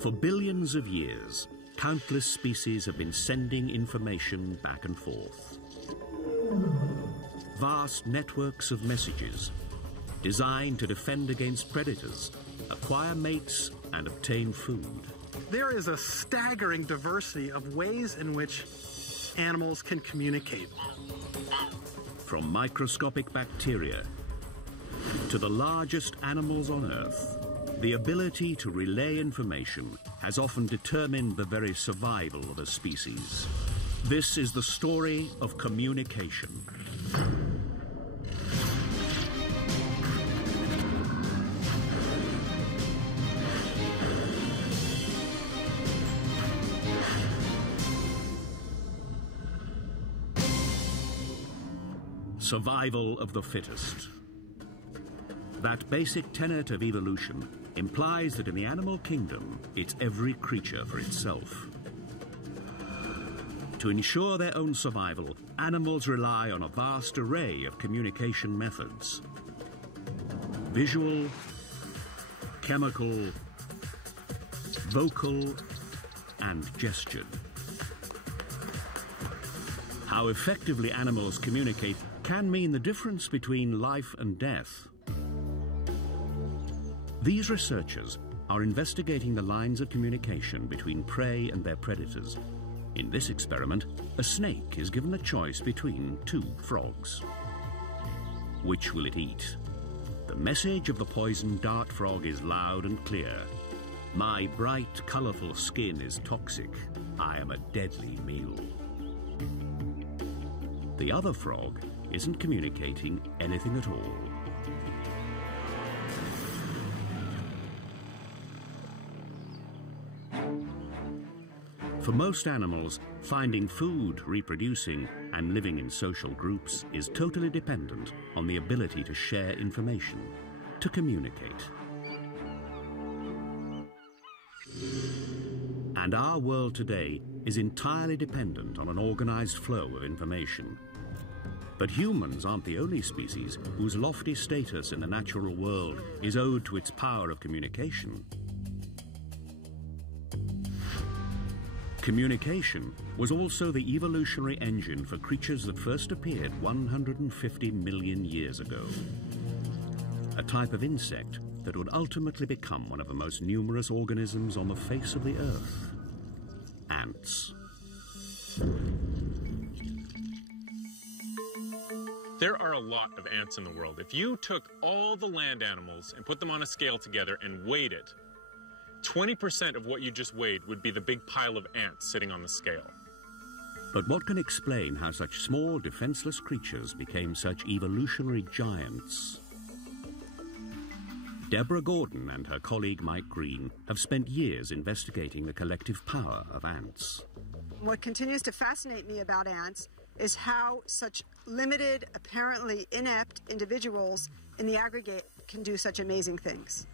For billions of years, countless species have been sending information back and forth. Vast networks of messages designed to defend against predators, acquire mates, and obtain food. There is a staggering diversity of ways in which animals can communicate. From microscopic bacteria to the largest animals on Earth, the ability to relay information has often determined the very survival of a species. This is the story of communication. Survival of the fittest. That basic tenet of evolution implies that in the animal kingdom, it's every creature for itself. To ensure their own survival, animals rely on a vast array of communication methods. Visual, chemical, vocal, and gestured. How effectively animals communicate can mean the difference between life and death. These researchers are investigating the lines of communication between prey and their predators. In this experiment, a snake is given the choice between two frogs. Which will it eat? The message of the poisoned dart frog is loud and clear. My bright, colorful skin is toxic. I am a deadly meal. The other frog isn't communicating anything at all. For most animals, finding food, reproducing, and living in social groups is totally dependent on the ability to share information, to communicate. And our world today is entirely dependent on an organized flow of information. But humans aren't the only species whose lofty status in the natural world is owed to its power of communication. Communication was also the evolutionary engine for creatures that first appeared 150 million years ago. A type of insect that would ultimately become one of the most numerous organisms on the face of the Earth. Ants. There are a lot of ants in the world. If you took all the land animals and put them on a scale together and weighed it, 20% of what you just weighed would be the big pile of ants sitting on the scale. But what can explain how such small, defenseless creatures became such evolutionary giants? Deborah Gordon and her colleague Mike Green have spent years investigating the collective power of ants. What continues to fascinate me about ants is how such limited, apparently inept individuals in the aggregate can do such amazing things.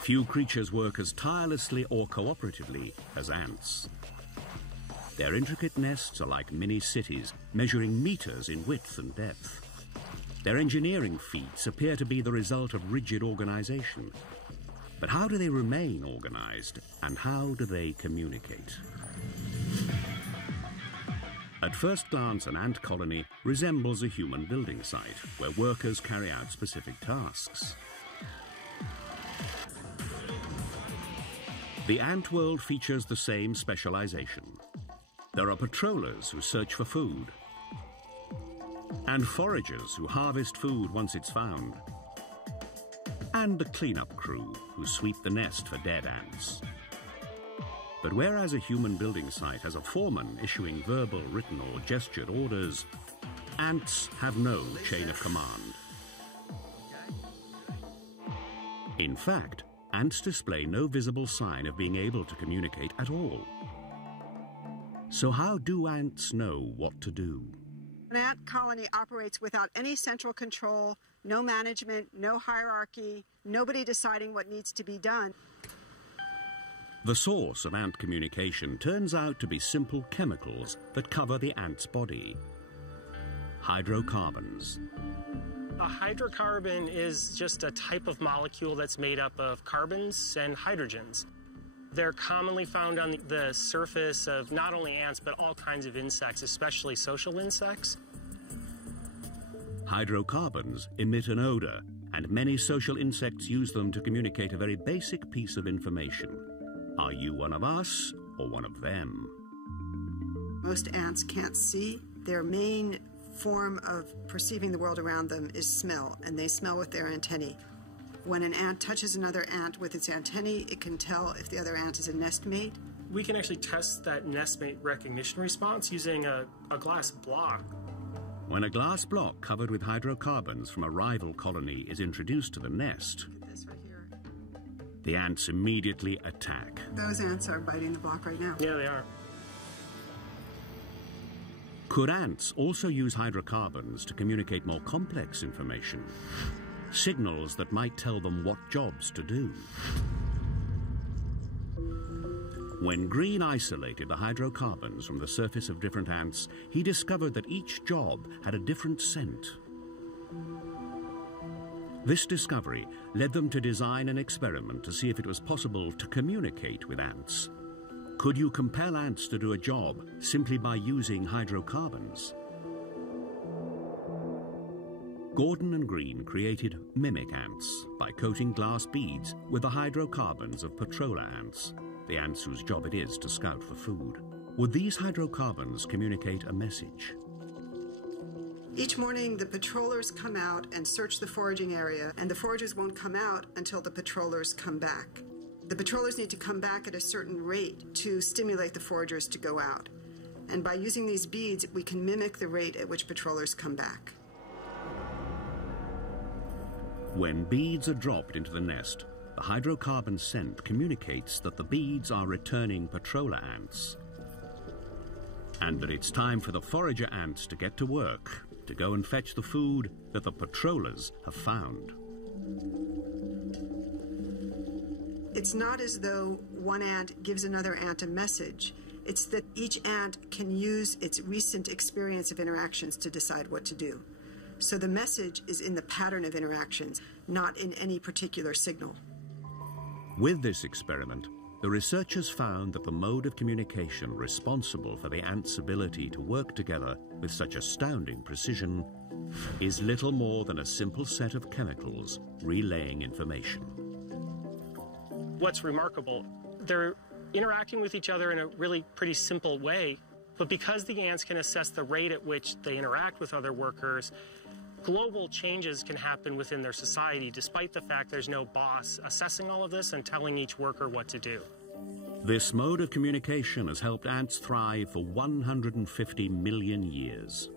Few creatures work as tirelessly or cooperatively as ants. Their intricate nests are like mini cities, measuring meters in width and depth. Their engineering feats appear to be the result of rigid organization. But how do they remain organized, and how do they communicate? At first glance, an ant colony resembles a human building site, where workers carry out specific tasks. The ant world features the same specialization. There are patrollers who search for food, and foragers who harvest food once it's found, and the cleanup crew who sweep the nest for dead ants. But whereas a human building site has a foreman issuing verbal, written, or gestured orders, ants have no chain of command. In fact, ants display no visible sign of being able to communicate at all. So how do ants know what to do? An ant colony operates without any central control, no management, no hierarchy, nobody deciding what needs to be done. The source of ant communication turns out to be simple chemicals that cover the ant's body. Hydrocarbons. A hydrocarbon is just a type of molecule that's made up of carbons and hydrogens. They're commonly found on the surface of not only ants, but all kinds of insects, especially social insects. Hydrocarbons emit an odor, and many social insects use them to communicate a very basic piece of information. Are you one of us or one of them? Most ants can't see. Their main form of perceiving the world around them is smell, and they smell with their antennae. When an ant touches another ant with its antennae, it can tell if the other ant is a nestmate. We can actually test that nestmate recognition response using a glass block. When a glass block covered with hydrocarbons from a rival colony is introduced to the nest, Look at this right here. the ants immediately attack. Those ants are biting the block right now. Yeah, they are. Could ants also use hydrocarbons to communicate more complex information? Signals that might tell them what jobs to do. When Green isolated the hydrocarbons from the surface of different ants, he discovered that each job had a different scent. This discovery led them to design an experiment to see if it was possible to communicate with ants. Could you compel ants to do a job simply by using hydrocarbons? Gordon and Green created mimic ants by coating glass beads with the hydrocarbons of patroller ants, the ants whose job it is to scout for food. Would these hydrocarbons communicate a message? Each morning, the patrollers come out and search the foraging area, and the foragers won't come out until the patrollers come back. The patrollers need to come back at a certain rate to stimulate the foragers to go out. And by using these beads, we can mimic the rate at which patrollers come back. When beads are dropped into the nest, the hydrocarbon scent communicates that the beads are returning patroller ants, and that it's time for the forager ants to get to work, to go and fetch the food that the patrollers have found. It's not as though one ant gives another ant a message. It's that each ant can use its recent experience of interactions to decide what to do. So the message is in the pattern of interactions, not in any particular signal. With this experiment, the researchers found that the mode of communication responsible for the ants' ability to work together with such astounding precision is little more than a simple set of chemicals relaying information. What's remarkable, they're interacting with each other in a really pretty simple way, but because the ants can assess the rate at which they interact with other workers, global changes can happen within their society, despite the fact there's no boss assessing all of this and telling each worker what to do. This mode of communication has helped ants thrive for 150 million years.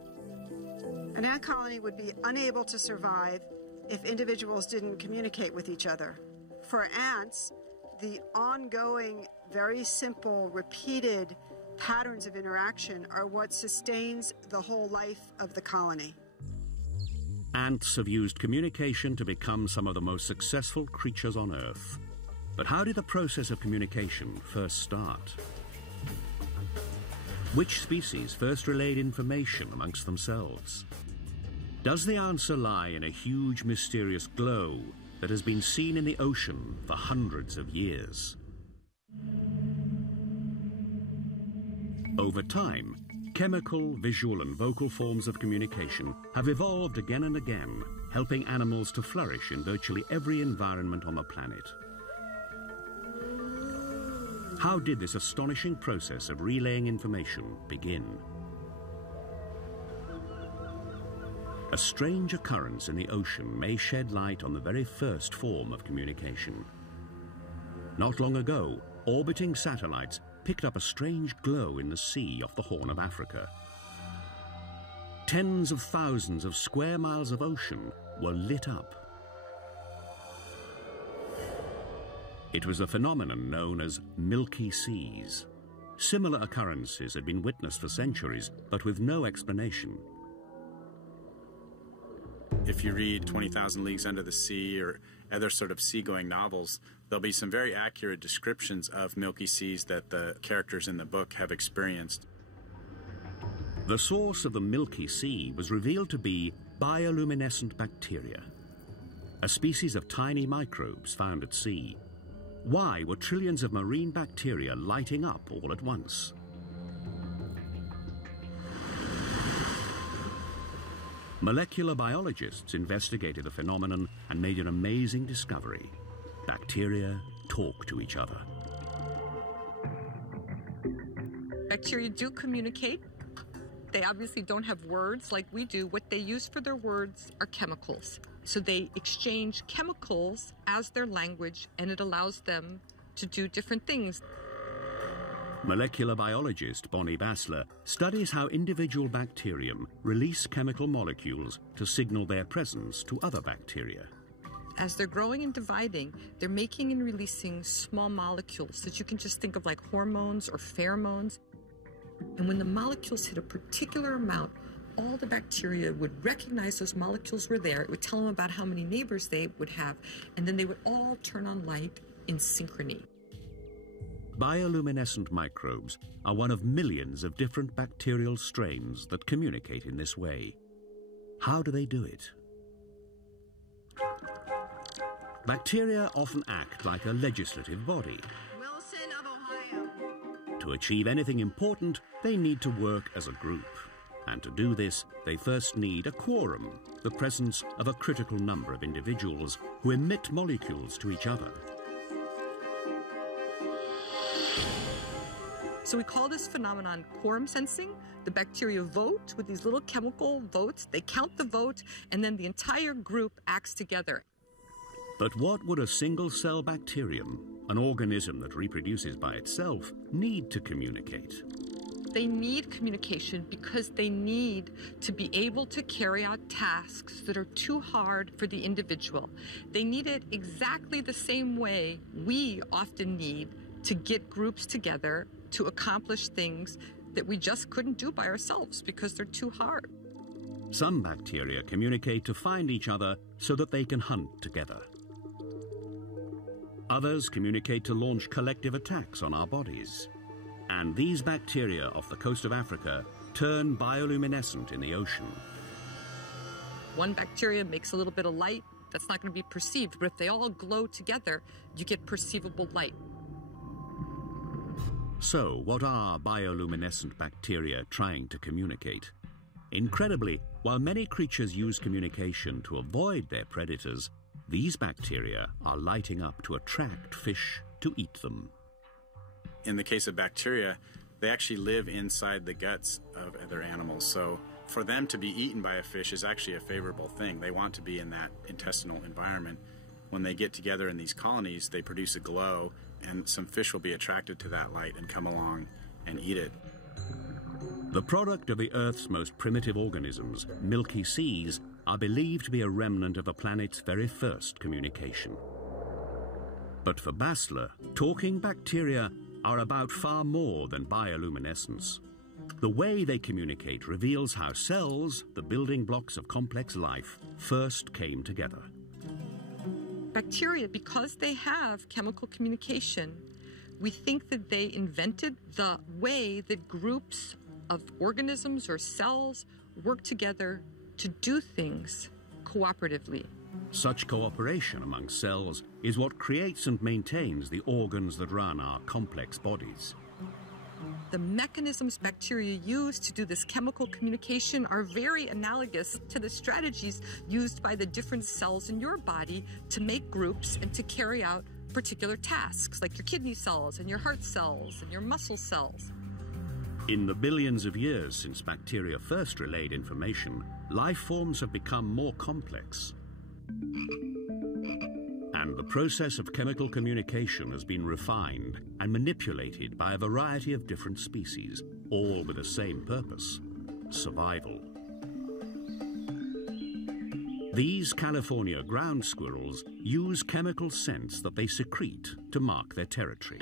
An ant colony would be unable to survive if individuals didn't communicate with each other. For ants, the ongoing, very simple, repeated patterns of interaction are what sustains the whole life of the colony. Ants have used communication to become some of the most successful creatures on Earth. But how did the process of communication first start? Which species first relayed information amongst themselves? Does the answer lie in a huge mysterious glow that has been seen in the ocean for hundreds of years? Over time, chemical, visual and vocal forms of communication have evolved again and again, helping animals to flourish in virtually every environment on the planet. How did this astonishing process of relaying information begin? A strange occurrence in the ocean may shed light on the very first form of communication. Not long ago, orbiting satellites picked up a strange glow in the sea off the Horn of Africa. Tens of thousands of square miles of ocean were lit up. It was a phenomenon known as milky seas. Similar occurrences had been witnessed for centuries, but with no explanation. If you read 20,000 Leagues Under the Sea or other sort of seagoing novels, there'll be some very accurate descriptions of milky seas that the characters in the book have experienced. The source of the Milky Sea was revealed to be bioluminescent bacteria, a species of tiny microbes found at sea. Why were trillions of marine bacteria lighting up all at once? Molecular biologists investigated the phenomenon and made an amazing discovery. Bacteria talk to each other. Bacteria do communicate. They obviously don't have words like we do. What they use for their words are chemicals. So they exchange chemicals as their language, and it allows them to do different things. Molecular biologist Bonnie Bassler studies how individual bacterium release chemical molecules to signal their presence to other bacteria. As they're growing and dividing, they're making and releasing small molecules that you can just think of like hormones or pheromones. And when the molecules hit a particular amount, all the bacteria would recognize those molecules were there. It would tell them about how many neighbors they would have, and then they would all turn on light in synchrony. Bioluminescent microbes are one of millions of different bacterial strains that communicate in this way. How do they do it? Bacteria often act like a legislative body. Wilson of Ohio. To achieve anything important, they need to work as a group. And to do this, they first need a quorum, the presence of a critical number of individuals who emit molecules to each other. So we call this phenomenon quorum sensing. The bacteria vote with these little chemical votes. They count the vote, and then the entire group acts together. But what would a single-cell bacterium, an organism that reproduces by itself, need to communicate? They need communication because they need to be able to carry out tasks that are too hard for the individual. They need it exactly the same way we often need to get groups together to accomplish things that we just couldn't do by ourselves because they're too hard. Some bacteria communicate to find each other so that they can hunt together. Others communicate to launch collective attacks on our bodies. And these bacteria off the coast of Africa turn bioluminescent in the ocean. One bacteria makes a little bit of light that's not going to be perceived, but if they all glow together, you get perceivable light. So, what are bioluminescent bacteria trying to communicate? Incredibly, while many creatures use communication to avoid their predators, these bacteria are lighting up to attract fish to eat them. In the case of bacteria, they actually live inside the guts of other animals. So for them to be eaten by a fish is actually a favorable thing. They want to be in that intestinal environment. When they get together in these colonies, they produce a glow, and some fish will be attracted to that light and come along and eat it. The product of the Earth's most primitive organisms, milky seas, are believed to be a remnant of the planet's very first communication. But for Bassler, talking bacteria are about far more than bioluminescence. The way they communicate reveals how cells, the building blocks of complex life, first came together. Bacteria, because they have chemical communication, we think that they invented the way that groups of organisms or cells work together to do things cooperatively. Such cooperation among cells is what creates and maintains the organs that run our complex bodies. The mechanisms bacteria use to do this chemical communication are very analogous to the strategies used by the different cells in your body to make groups and to carry out particular tasks, like your kidney cells and your heart cells and your muscle cells. In the billions of years since bacteria first relayed information, life forms have become more complex. And the process of chemical communication has been refined and manipulated by a variety of different species, all with the same purpose: survival. These California ground squirrels use chemical scents that they secrete to mark their territory.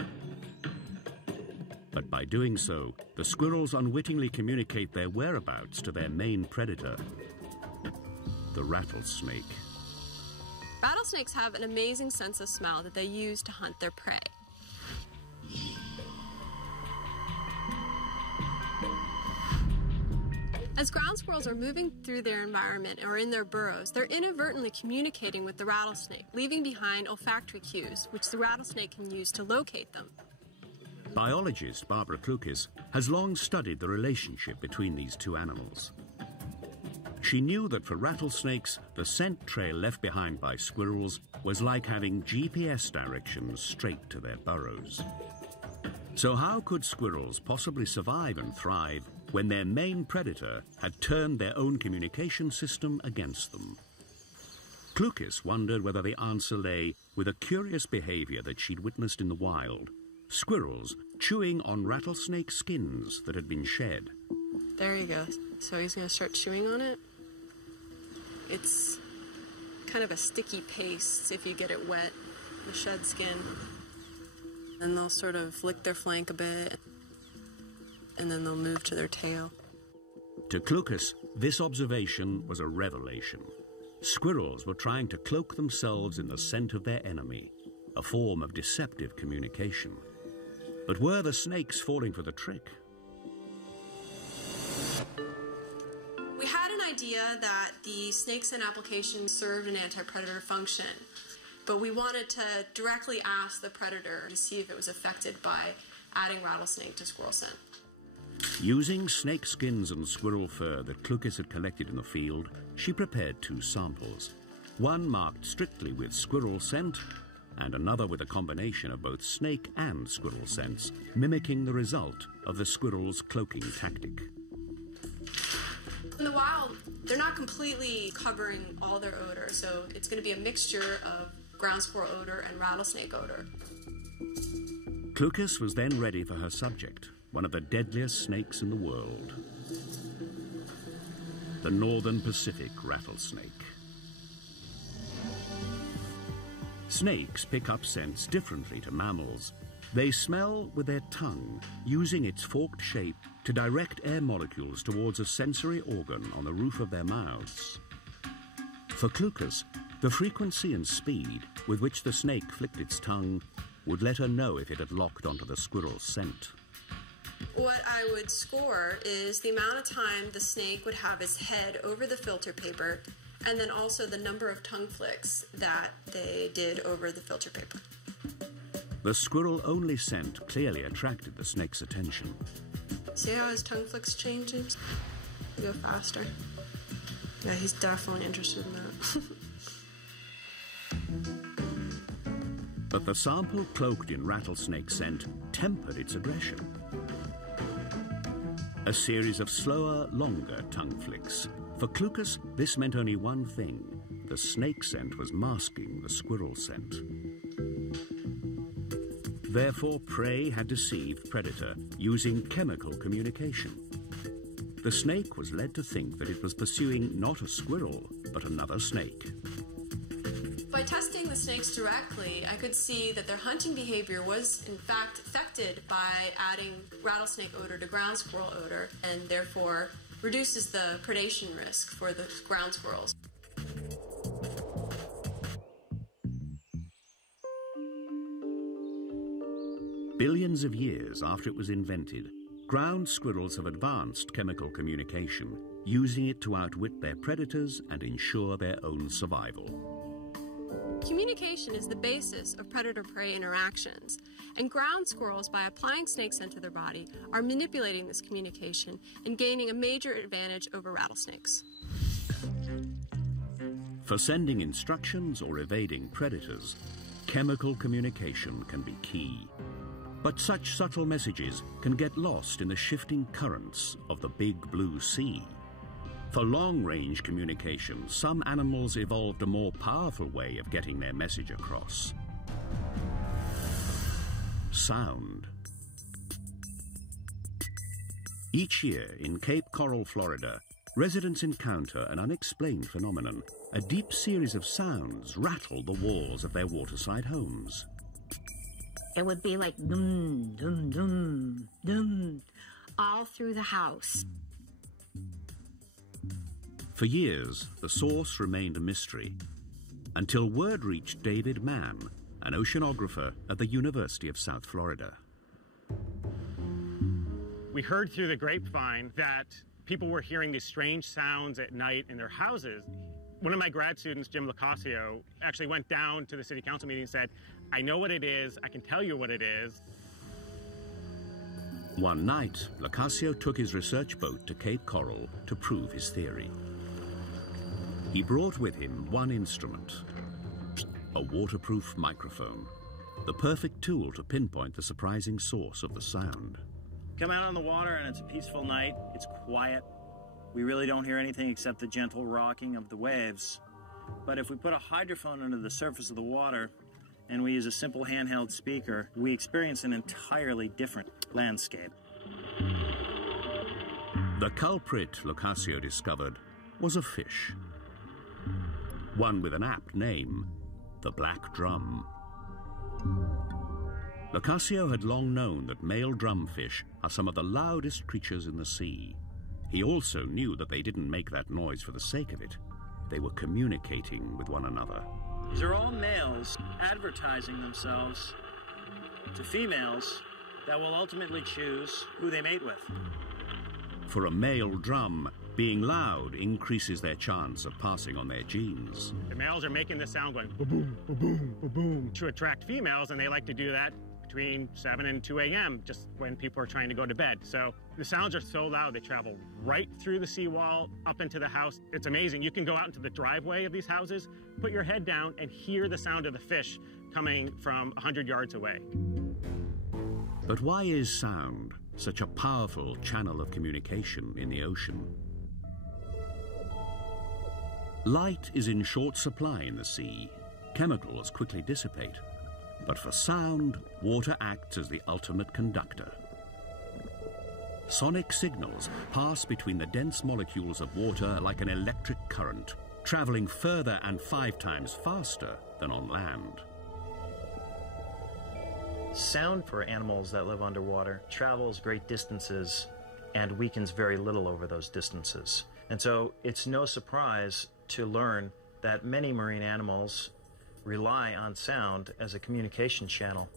But by doing so, the squirrels unwittingly communicate their whereabouts to their main predator, the rattlesnake. Rattlesnakes have an amazing sense of smell that they use to hunt their prey. As ground squirrels are moving through their environment or in their burrows, they're inadvertently communicating with the rattlesnake, leaving behind olfactory cues, which the rattlesnake can use to locate them. Biologist Barbara Klukis has long studied the relationship between these two animals. She knew that for rattlesnakes, the scent trail left behind by squirrels was like having GPS directions straight to their burrows. So how could squirrels possibly survive and thrive when their main predator had turned their own communication system against them? Klukis wondered whether the answer lay with a curious behavior that she'd witnessed in the wild. Squirrels chewing on rattlesnake skins that had been shed. There you go. So he's going to start chewing on it. It's kind of a sticky paste if you get it wet, the shed skin. And they'll sort of lick their flank a bit, and then they'll move to their tail. To Klukis, this observation was a revelation. Squirrels were trying to cloak themselves in the scent of their enemy, a form of deceptive communication. But were the snakes falling for the trick? We had an idea that the snake scent application served an anti-predator function, but we wanted to directly ask the predator to see if it was affected by adding rattlesnake to squirrel scent. Using snake skins and squirrel fur that Klukis had collected in the field, she prepared 2 samples. One marked strictly with squirrel scent, and another with a combination of both snake and squirrel scents, mimicking the result of the squirrel's cloaking tactic. In the wild, they're not completely covering all their odor, so it's going to be a mixture of ground squirrel odor and rattlesnake odor. Klukis was then ready for her subject, one of the deadliest snakes in the world. The Northern Pacific rattlesnake. Snakes pick up scents differently to mammals. They smell with their tongue, using its forked shape to direct air molecules towards a sensory organ on the roof of their mouths. For Klukis, the frequency and speed with which the snake flicked its tongue would let her know if it had locked onto the squirrel's scent. What I would score is the amount of time the snake would have its head over the filter paper, and then also the number of tongue flicks that they did over the filter paper. The squirrel-only scent clearly attracted the snake's attention. See how his tongue flicks changing? Go faster. Yeah, he's definitely interested in that. But the sample cloaked in rattlesnake scent tempered its aggression. A series of slower, longer tongue flicks. For Klukis, this meant only one thing. The snake scent was masking the squirrel scent. Therefore, prey had deceived predator using chemical communication. The snake was led to think that it was pursuing not a squirrel, but another snake. By testing the snakes directly, I could see that their hunting behavior was, in fact, affected by adding rattlesnake odor to ground squirrel odor, and therefore reduces the predation risk for the ground squirrels. Billions of years after it was invented, ground squirrels have advanced chemical communication, using it to outwit their predators and ensure their own survival. Communication is the basis of predator-prey interactions, and ground squirrels, by applying snake scent to their body, are manipulating this communication and gaining a major advantage over rattlesnakes. For sending instructions or evading predators, chemical communication can be key. But such subtle messages can get lost in the shifting currents of the big blue sea. For long-range communication, some animals evolved a more powerful way of getting their message across. Sound. Each year in Cape Coral, Florida, residents encounter an unexplained phenomenon. A deep series of sounds rattle the walls of their waterside homes. It would be like dum, dum, dum, dum, all through the house. For years, the source remained a mystery, until word reached David Mann, an oceanographer at the University of South Florida. We heard through the grapevine that people were hearing these strange sounds at night in their houses. One of my grad students, Jim Locascio, actually went down to the city council meeting and said, I know what it is, I can tell you what it is. One night, Locascio took his research boat to Cape Coral to prove his theory. He brought with him one instrument, a waterproof microphone, the perfect tool to pinpoint the surprising source of the sound. Come out on the water and it's a peaceful night, it's quiet. We really don't hear anything except the gentle rocking of the waves. But if we put a hydrophone under the surface of the water and we use a simple handheld speaker, we experience an entirely different landscape. The culprit, Locascio discovered, was a fish. One with an apt name, the black drum. Locascio had long known that male drumfish are some of the loudest creatures in the sea. He also knew that they didn't make that noise for the sake of it. They were communicating with one another. These are all males advertising themselves to females that will ultimately choose who they mate with. For a male drum, being loud increases their chance of passing on their genes. The males are making this sound going ba-boom, ba-boom, ba-boom to attract females, and they like to do that between 7 and 2 a.m., just when people are trying to go to bed. So the sounds are so loud, they travel right through the seawall, up into the house. It's amazing. You can go out into the driveway of these houses, put your head down, and hear the sound of the fish coming from 100 yards away. But why is sound such a powerful channel of communication in the ocean? Light is in short supply in the sea. Chemicals quickly dissipate. But for sound, water acts as the ultimate conductor. Sonic signals pass between the dense molecules of water like an electric current, traveling further and 5 times faster than on land. Sound for animals that live underwater travels great distances and weakens very little over those distances. And so it's no surprise to learn that many marine animals rely on sound as a communication channel.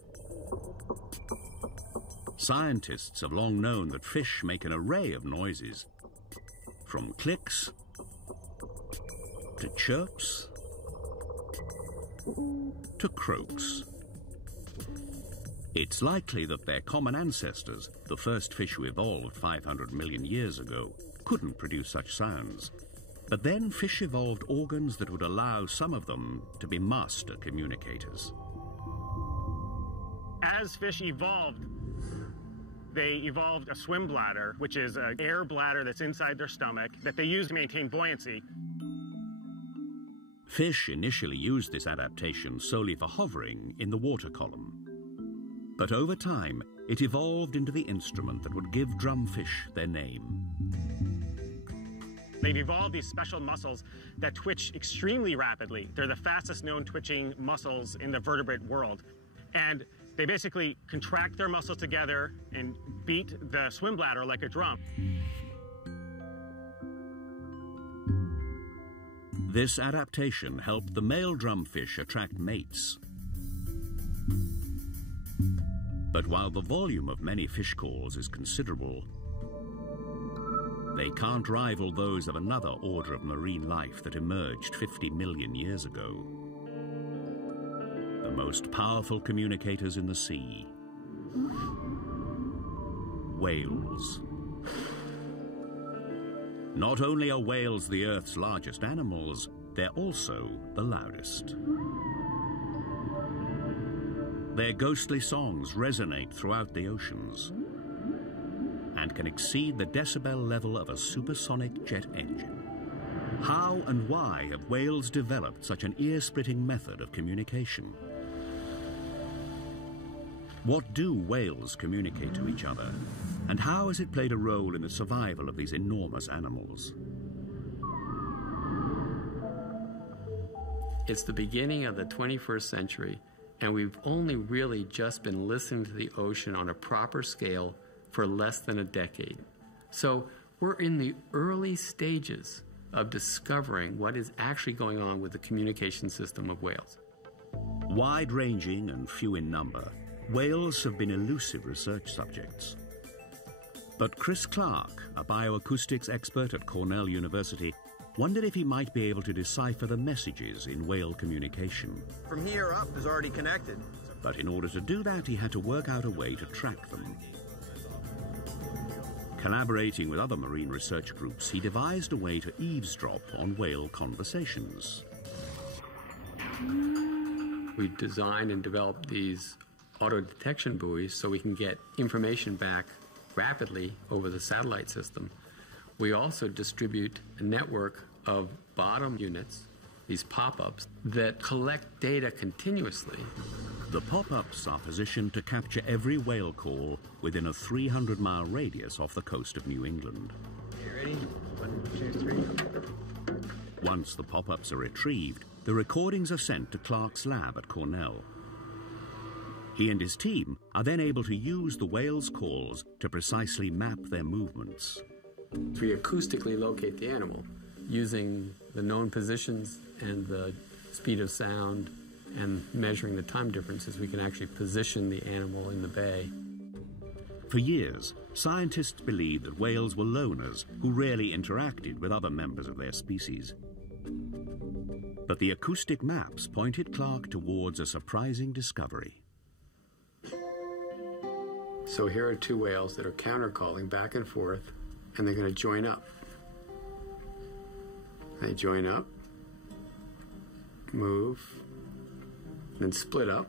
Scientists have long known that fish make an array of noises, from clicks to chirps to croaks. It's likely that their common ancestors, the first fish who evolved 500 million years ago, couldn't produce such sounds. But then fish evolved organs that would allow some of them to be master communicators. As fish evolved, they evolved a swim bladder, which is an air bladder that's inside their stomach that they use to maintain buoyancy. Fish initially used this adaptation solely for hovering in the water column. But over time, it evolved into the instrument that would give drumfish their name. They've evolved these special muscles that twitch extremely rapidly. They're the fastest known twitching muscles in the vertebrate world. And they basically contract their muscles together and beat the swim bladder like a drum. This adaptation helped the male drumfish attract mates. But while the volume of many fish calls is considerable, they can't rival those of another order of marine life that emerged 50 million years ago. The most powerful communicators in the sea, whales. Not only are whales the Earth's largest animals, they're also the loudest. Their ghostly songs resonate throughout the oceans and can exceed the decibel level of a supersonic jet engine. How and why have whales developed such an ear-splitting method of communication? What do whales communicate to each other? And how has it played a role in the survival of these enormous animals? It's the beginning of the 21st century, and we've only really just been listening to the ocean on a proper scale for less than a decade. So we're in the early stages of discovering what is actually going on with the communication system of whales. Wide-ranging and few in number, whales have been elusive research subjects. But Chris Clark, a bioacoustics expert at Cornell University, wondered if he might be able to decipher the messages in whale communication. From here up is already connected. But in order to do that, he had to work out a way to track them. Collaborating with other marine research groups, he devised a way to eavesdrop on whale conversations. We designed and developed these auto-detection buoys so we can get information back rapidly over the satellite system. We also distribute a network of bottom units, these pop-ups, that collect data continuously. The pop-ups are positioned to capture every whale call within a 300-mile radius off the coast of New England. You ready? 1, 2, 3. Once the pop-ups are retrieved, the recordings are sent to Clark's lab at Cornell. He and his team are then able to use the whale's calls to precisely map their movements. We acoustically locate the animal using the known positions and the speed of sound, and measuring the time differences. We can actually position the animal in the bay. For years, scientists believed that whales were loners who rarely interacted with other members of their species. But the acoustic maps pointed Clark towards a surprising discovery. So here are two whales that are counter-calling back and forth, and they're going to join up. They join up, move, then split up.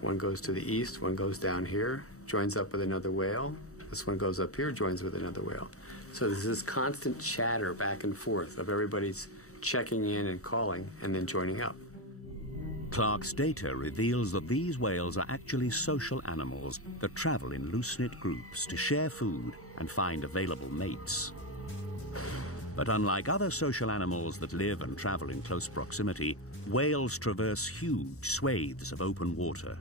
One goes to the east, one goes down here, joins up with another whale. This one goes up here, joins with another whale. So there's this constant chatter back and forth of everybody's checking in and calling and then joining up. Clark's data reveals that these whales are actually social animals that travel in loose-knit groups to share food and find available mates. But unlike other social animals that live and travel in close proximity, whales traverse huge swathes of open water.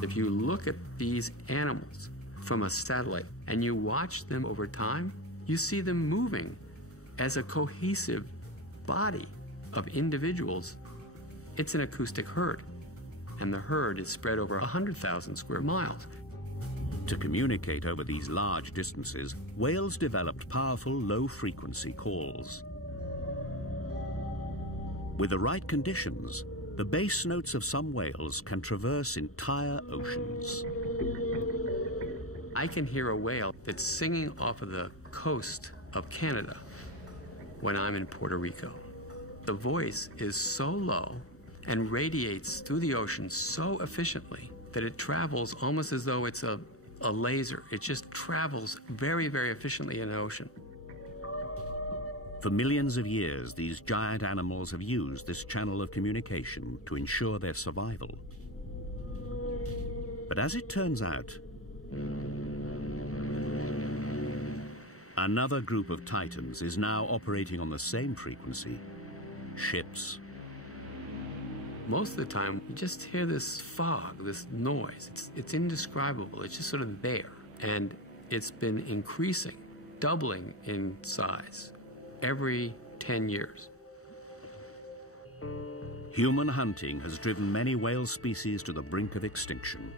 If you look at these animals from a satellite and you watch them over time, you see them moving as a cohesive body of individuals. It's an acoustic herd, and the herd is spread over 100,000 square miles. To communicate over these large distances, whales developed powerful low-frequency calls. With the right conditions, the bass notes of some whales can traverse entire oceans. I can hear a whale that's singing off of the coast of Canada when I'm in Puerto Rico. The voice is so low and radiates through the ocean so efficiently that it travels almost as though it's a laser. It just travels very, very efficiently in the ocean. For millions of years, these giant animals have used this channel of communication to ensure their survival. But as it turns out, another group of titans is now operating on the same frequency: ships. Most of the time, you just hear this fog, this noise. It's indescribable. It's just sort of there. And it's been increasing, doubling in size every 10 years. Human hunting has driven many whale species to the brink of extinction.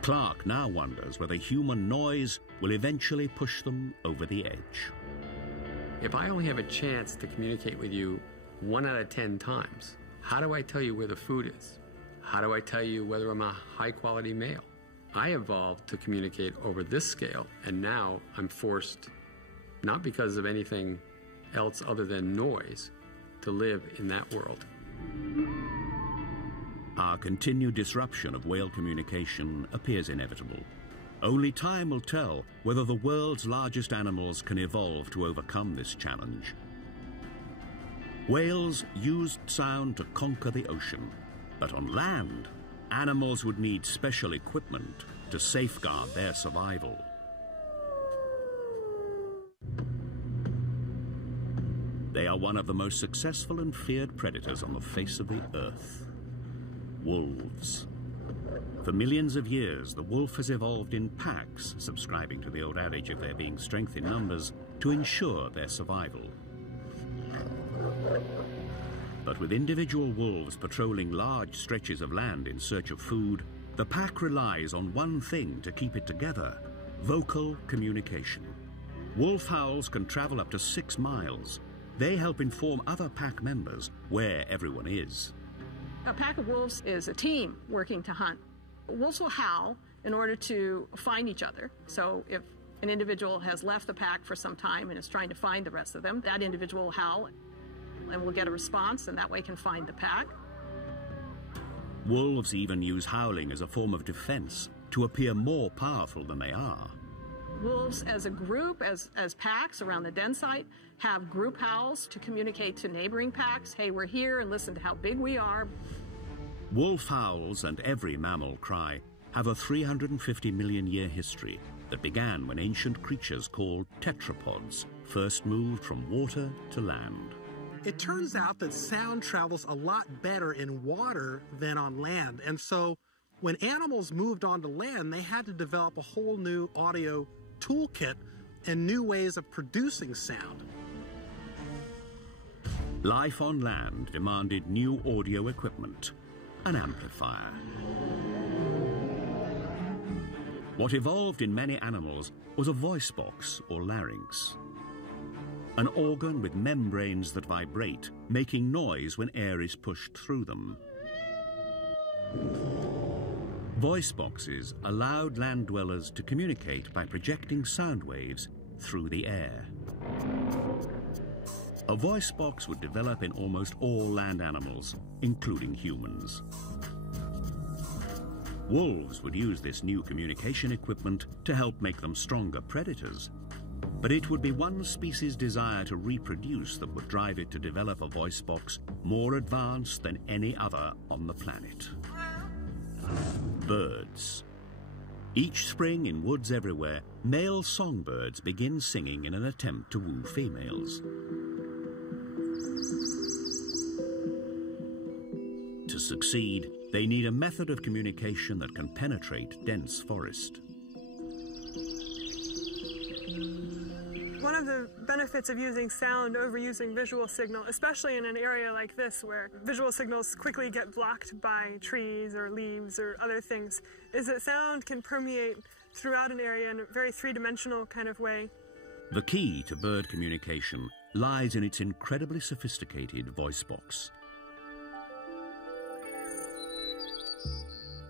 Clark now wonders whether human noise will eventually push them over the edge. If I only have a chance to communicate with you 1 out of 10 times, how do I tell you where the food is? How do I tell you whether I'm a high-quality male? I evolved to communicate over this scale, and now I'm forced, not because of anything else other than noise, to live in that world. Our continued disruption of whale communication appears inevitable. Only time will tell whether the world's largest animals can evolve to overcome this challenge. Whales used sound to conquer the ocean, but on land, animals would need special equipment to safeguard their survival. They are one of the most successful and feared predators on the face of the earth: wolves. For millions of years, the wolf has evolved in packs, subscribing to the old adage of there being strength in numbers, to ensure their survival. But with individual wolves patrolling large stretches of land in search of food, The pack relies on one thing to keep it together: vocal communication. Wolf howls can travel up to 6 miles. They help inform other pack members where everyone is. A pack of wolves is a team working to hunt. Wolves will howl in order to find each other. So if an individual has left the pack for some time and is trying to find the rest of them, that individual will howl and will get a response, and that way can find the pack. Wolves even use howling as a form of defense to appear more powerful than they are. Wolves as a group, as packs around the den site, have group howls to communicate to neighboring packs, hey, we're here and listen to how big we are. Wolf howls and every mammal cry have a 350 million year history that began when ancient creatures called tetrapods first moved from water to land. It turns out that sound travels a lot better in water than on land. And so when animals moved onto land, they had to develop a whole new audio toolkit and new ways of producing sound. Life on land demanded new audio equipment, an amplifier. What evolved in many animals was a voice box or larynx, an organ with membranes that vibrate, making noise when air is pushed through them. Voice boxes allowed land dwellers to communicate by projecting sound waves through the air. A voice box would develop in almost all land animals, including humans. Wolves would use this new communication equipment to help make them stronger predators. But it would be one species' desire to reproduce that would drive it to develop a voice box more advanced than any other on the planet. Birds. Each spring in woods everywhere, male songbirds begin singing in an attempt to woo females. To succeed, they need a method of communication that can penetrate dense forest. One of the benefits of using sound over using visual signal, especially in an area like this where visual signals quickly get blocked by trees or leaves or other things, is that sound can permeate throughout an area in a very three-dimensional kind of way. The key to bird communication lies in its incredibly sophisticated voice box.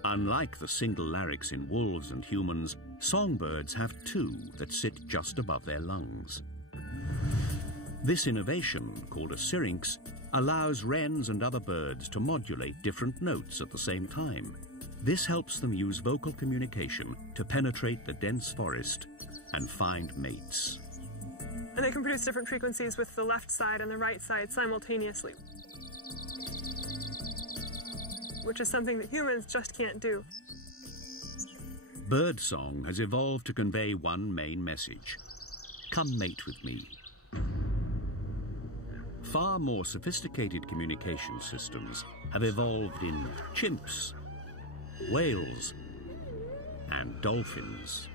Unlike the single larynx in wolves and humans, songbirds have 2 that sit just above their lungs. This innovation, called a syrinx, allows wrens and other birds to modulate different notes at the same time. This helps them use vocal communication to penetrate the dense forest and find mates. And they can produce different frequencies with the left side and the right side simultaneously, which is something that humans just can't do. Birdsong has evolved to convey one main message: come mate with me. Far more sophisticated communication systems have evolved in chimps, whales, and dolphins.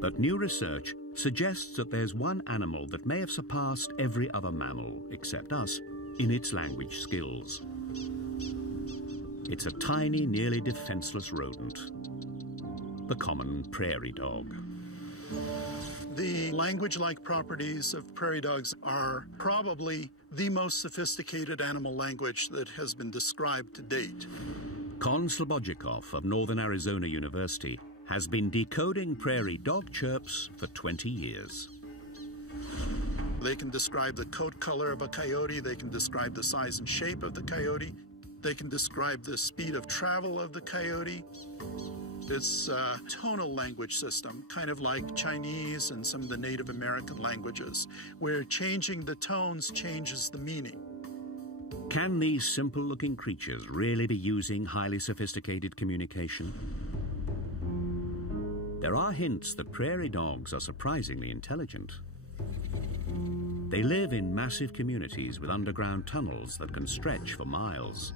But new research suggests that there's one animal that may have surpassed every other mammal, except us, in its language skills. It's a tiny, nearly defenseless rodent, the common prairie dog. The language-like properties of prairie dogs are probably the most sophisticated animal language that has been described to date. Kon Slobodjikov of Northern Arizona University has been decoding prairie dog chirps for 20 years. They can describe the coat color of a coyote, they can describe the size and shape of the coyote, they can describe the speed of travel of the coyote. It's a tonal language system, kind of like Chinese and some of the Native American languages, where changing the tones changes the meaning. Can these simple-looking creatures really be using highly sophisticated communication? There are hints that prairie dogs are surprisingly intelligent. They live in massive communities with underground tunnels that can stretch for miles.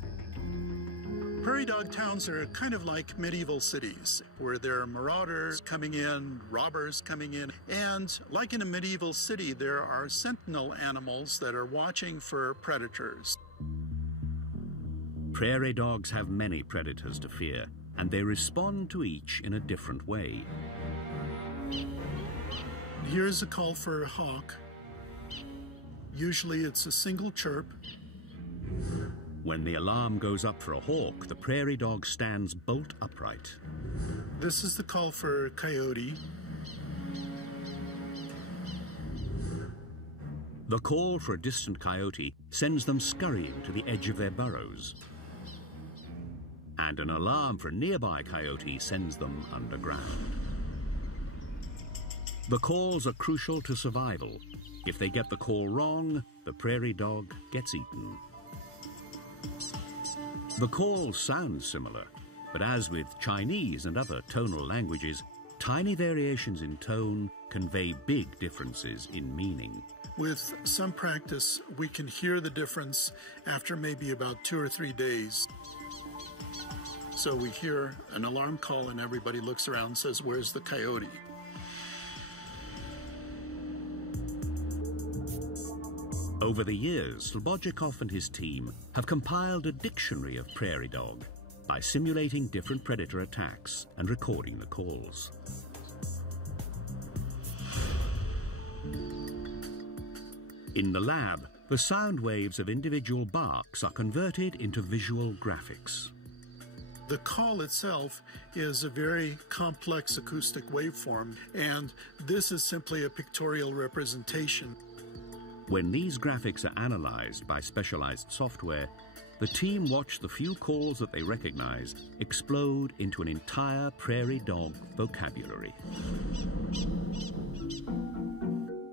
Prairie dog towns are kind of like medieval cities, where there are marauders coming in, robbers coming in, and like in a medieval city, there are sentinel animals that are watching for predators. Prairie dogs have many predators to fear, and they respond to each in a different way. Here's a call for a hawk. Usually it's a single chirp. When the alarm goes up for a hawk, the prairie dog stands bolt upright. This is the call for a coyote. The call for a distant coyote sends them scurrying to the edge of their burrows. And an alarm for a nearby coyote sends them underground. The calls are crucial to survival. If they get the call wrong, the prairie dog gets eaten. The calls sound similar, but as with Chinese and other tonal languages, tiny variations in tone convey big differences in meaning. With some practice, we can hear the difference after maybe about 2 or 3 days. So we hear an alarm call and everybody looks around and says, "Where's the coyote?" Over the years, Slobodchikov and his team have compiled a dictionary of prairie dog by simulating different predator attacks and recording the calls. In the lab, the sound waves of individual barks are converted into visual graphics. The call itself is a very complex acoustic waveform, and this is simply a pictorial representation. When these graphics are analyzed by specialized software, the team watch the few calls that they recognize explode into an entire prairie dog vocabulary.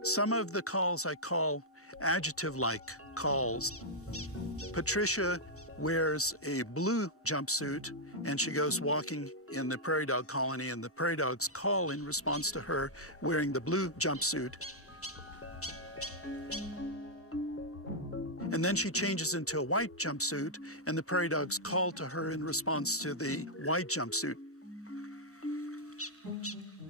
Some of the calls I call adjective-like calls. Patricia wears a blue jumpsuit and she goes walking in the prairie dog colony, and the prairie dogs call in response to her wearing the blue jumpsuit. And then she changes into a white jumpsuit, and the prairie dogs call to her in response to the white jumpsuit.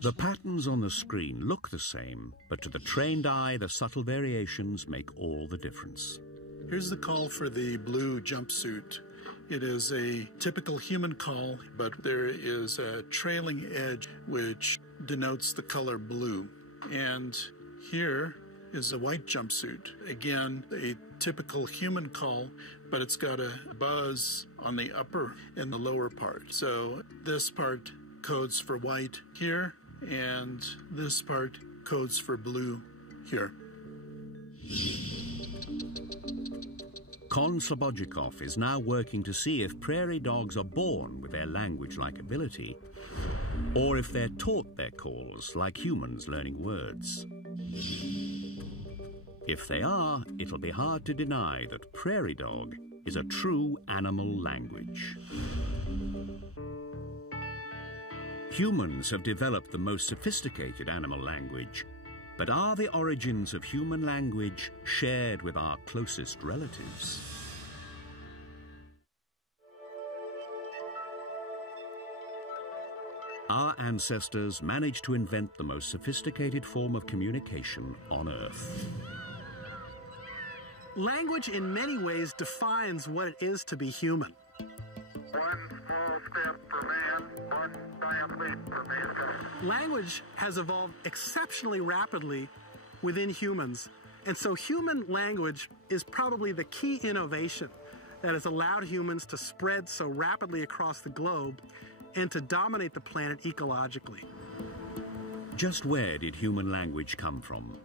The patterns on the screen look the same, but to the trained eye, the subtle variations make all the difference. Here's the call for the blue jumpsuit. It is a typical human call, but there is a trailing edge which denotes the color blue. And here is a white jumpsuit. Again, a typical human call, but it's got a buzz on the upper and the lower part. So this part codes for white here, and this part codes for blue here. Kon Slobodchikov is now working to see if prairie dogs are born with their language-like ability, or if they're taught their calls like humans learning words. If they are, it'll be hard to deny that prairie dog is a true animal language. Humans have developed the most sophisticated animal language, but are the origins of human language shared with our closest relatives? Our ancestors managed to invent the most sophisticated form of communication on Earth. Language in many ways defines what it is to be human. One small step for man, one giant leap for mankind. Language has evolved exceptionally rapidly within humans, and so human language is probably the key innovation that has allowed humans to spread so rapidly across the globe and to dominate the planet ecologically. Just where did human language come from?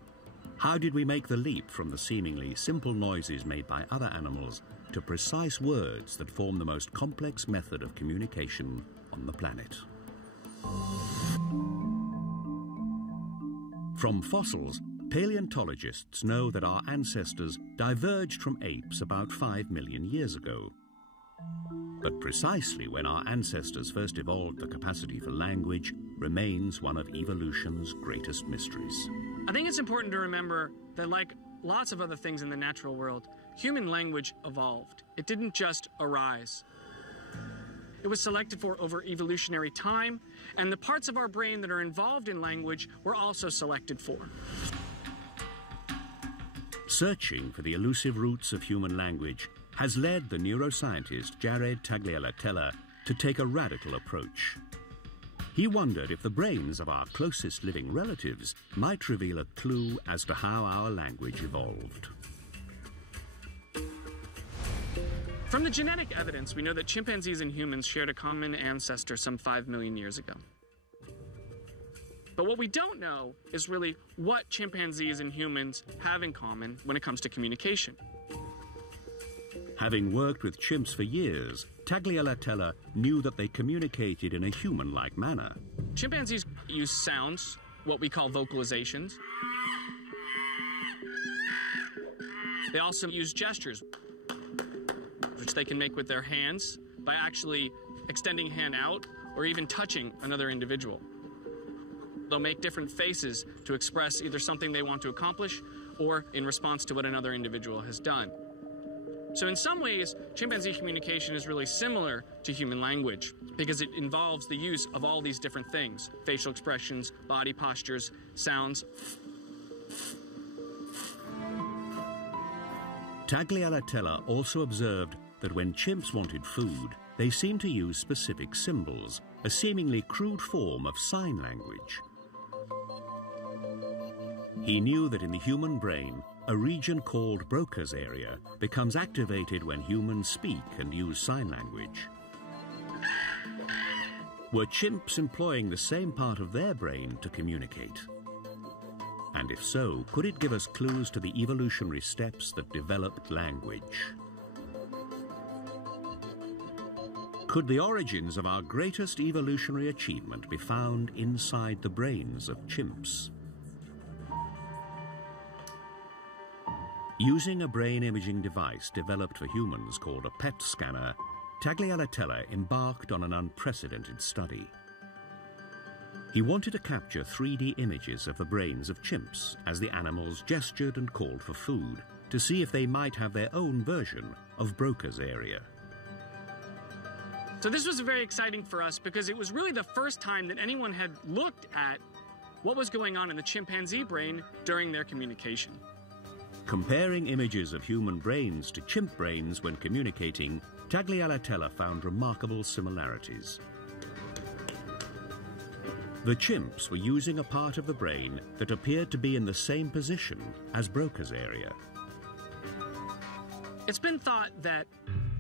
How did we make the leap from the seemingly simple noises made by other animals to precise words that form the most complex method of communication on the planet? From fossils, paleontologists know that our ancestors diverged from apes about 5 million years ago. But precisely when our ancestors first evolved the capacity for language remains one of evolution's greatest mysteries. I think it's important to remember that, like lots of other things in the natural world, human language evolved. It didn't just arise. It was selected for over evolutionary time, and the parts of our brain that are involved in language were also selected for. Searching for the elusive roots of human language has led the neuroscientist Jared Tagliatella to take a radical approach. He wondered if the brains of our closest living relatives might reveal a clue as to how our language evolved. From the genetic evidence, we know that chimpanzees and humans shared a common ancestor some 5 million years ago. But what we don't know is really what chimpanzees and humans have in common when it comes to communication. Having worked with chimps for years, Tagliatella knew that they communicated in a human-like manner. Chimpanzees use sounds, what we call vocalizations. They also use gestures, which they can make with their hands by actually extending a hand out or even touching another individual. They'll make different faces to express either something they want to accomplish or in response to what another individual has done. So in some ways, chimpanzee communication is really similar to human language because it involves the use of all these different things: facial expressions, body postures, sounds. Tagliatella also observed that when chimps wanted food, they seemed to use specific symbols, a seemingly crude form of sign language. He knew that in the human brain, a region called Broca's area becomes activated when humans speak and use sign language. Were chimps employing the same part of their brain to communicate? And if so, could it give us clues to the evolutionary steps that developed language? Could the origins of our greatest evolutionary achievement be found inside the brains of chimps? Using a brain imaging device developed for humans called a PET scanner, Tagliatella embarked on an unprecedented study. He wanted to capture 3D images of the brains of chimps as the animals gestured and called for food, to see if they might have their own version of Broca's area. So this was very exciting for us because it was really the first time that anyone had looked at what was going on in the chimpanzee brain during their communication. Comparing images of human brains to chimp brains when communicating, Tagliatella found remarkable similarities. The chimps were using a part of the brain that appeared to be in the same position as Broca's area. It's been thought that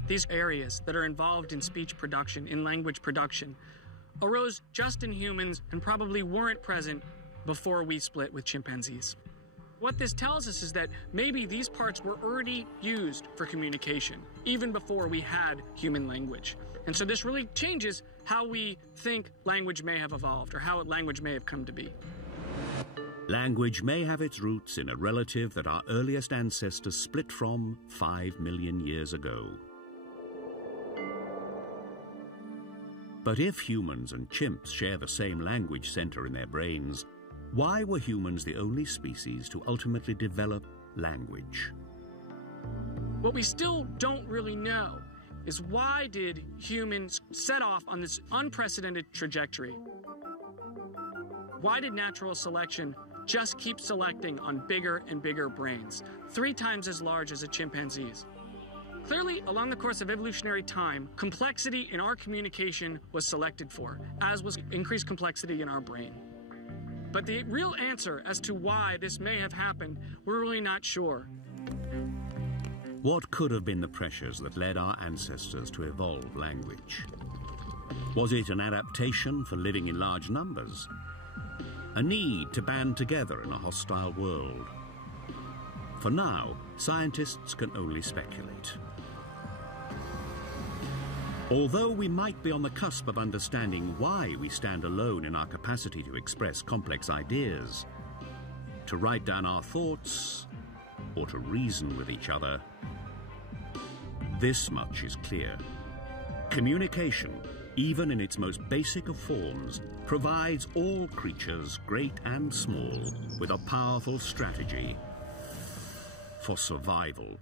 these areas that are involved in speech production, in language production, arose just in humans and probably weren't present before we split with chimpanzees. What this tells us is that maybe these parts were already used for communication, even before we had human language. And so this really changes how we think language may have evolved, or how language may have come to be. Language may have its roots in a relative that our earliest ancestors split from 5 million years ago. But if humans and chimps share the same language center in their brains, why were humans the only species to ultimately develop language? What we still don't really know is why did humans set off on this unprecedented trajectory? Why did natural selection just keep selecting on bigger and bigger brains, 3 times as large as a chimpanzee's? Clearly, along the course of evolutionary time, complexity in our communication was selected for, as was increased complexity in our brain. But the real answer as to why this may have happened, we're really not sure. What could have been the pressures that led our ancestors to evolve language? Was it an adaptation for living in large numbers? A need to band together in a hostile world? For now, scientists can only speculate. Although we might be on the cusp of understanding why we stand alone in our capacity to express complex ideas, to write down our thoughts, or to reason with each other, this much is clear. Communication, even in its most basic of forms, provides all creatures, great and small, with a powerful strategy for survival.